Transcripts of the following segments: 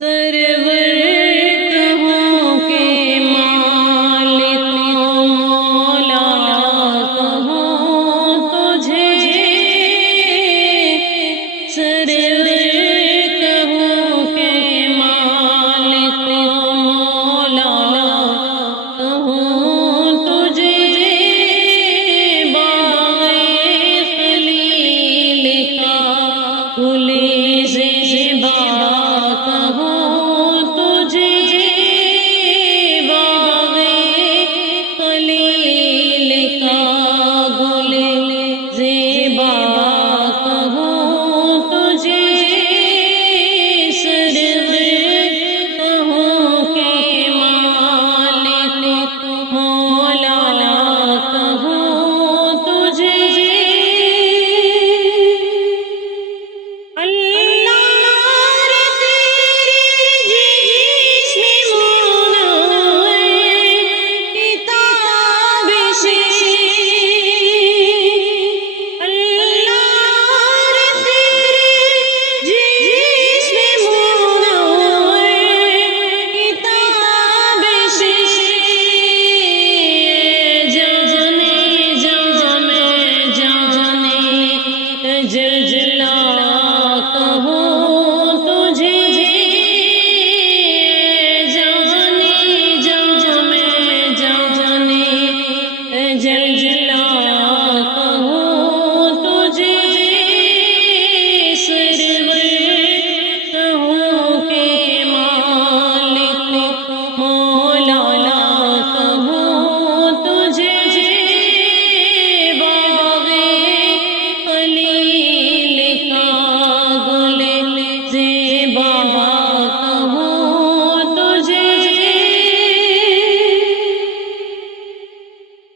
سرور کہوں کے مالک مولا کہوں تجھے، سرور کہوں کے مالک مولا کہوں تجھے، باغ خلیل کا گل زیبا کہوں تجھے، باغ خلیل کا گل زیبا کہوں تجھے، سرور کہوں کے مالک مولا کہوں تجھے۔ جلجلا کہوں تجھے، جانی جم میں جانی جلجلا کہوں تجھے، سرور کہوں کے مالک مولا کہوں تجھے، باغ خلیل کا گل زیبا کہوں تجھے،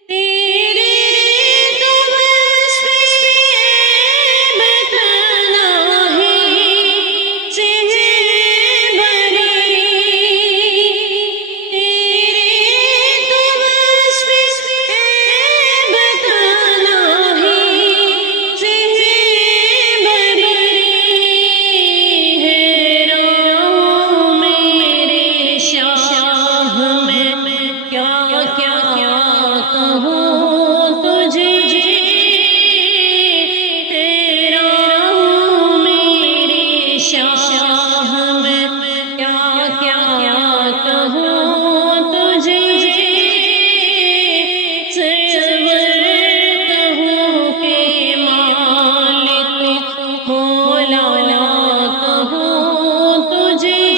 تیرے تو بس بتنا ہی چہرے بری، تیرے تو بس بتنا ہی چہرے بری، حیران میرے شاہ میں کیا کیا کہوں تجھے، حیران میرے شاہ میں کیا کہوں تجھے، سرور کہوں کے مالک مولا کہوں تجھے،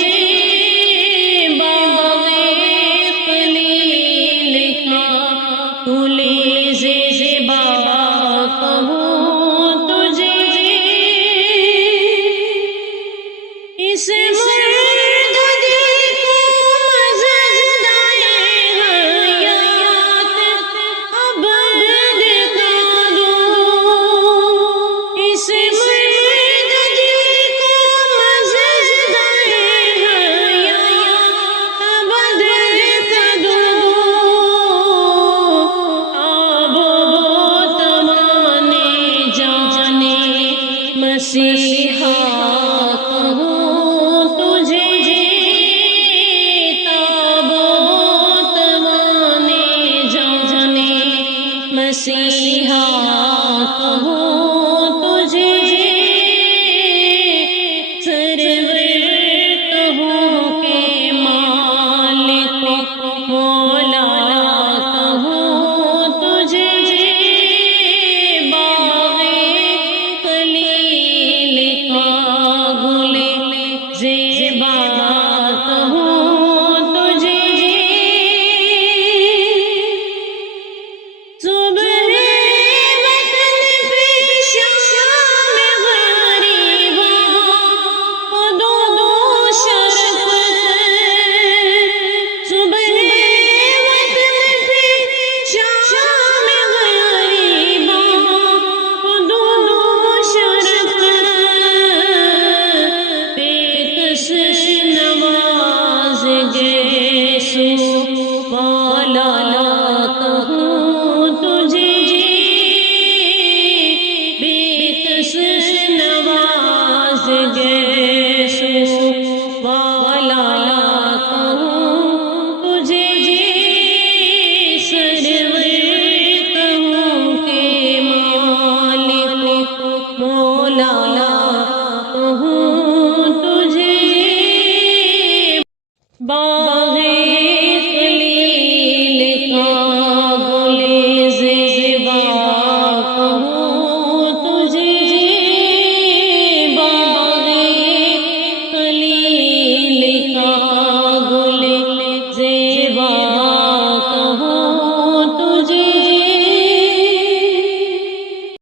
باغ خلیل کا گل زیبا کہوں تجھے، اس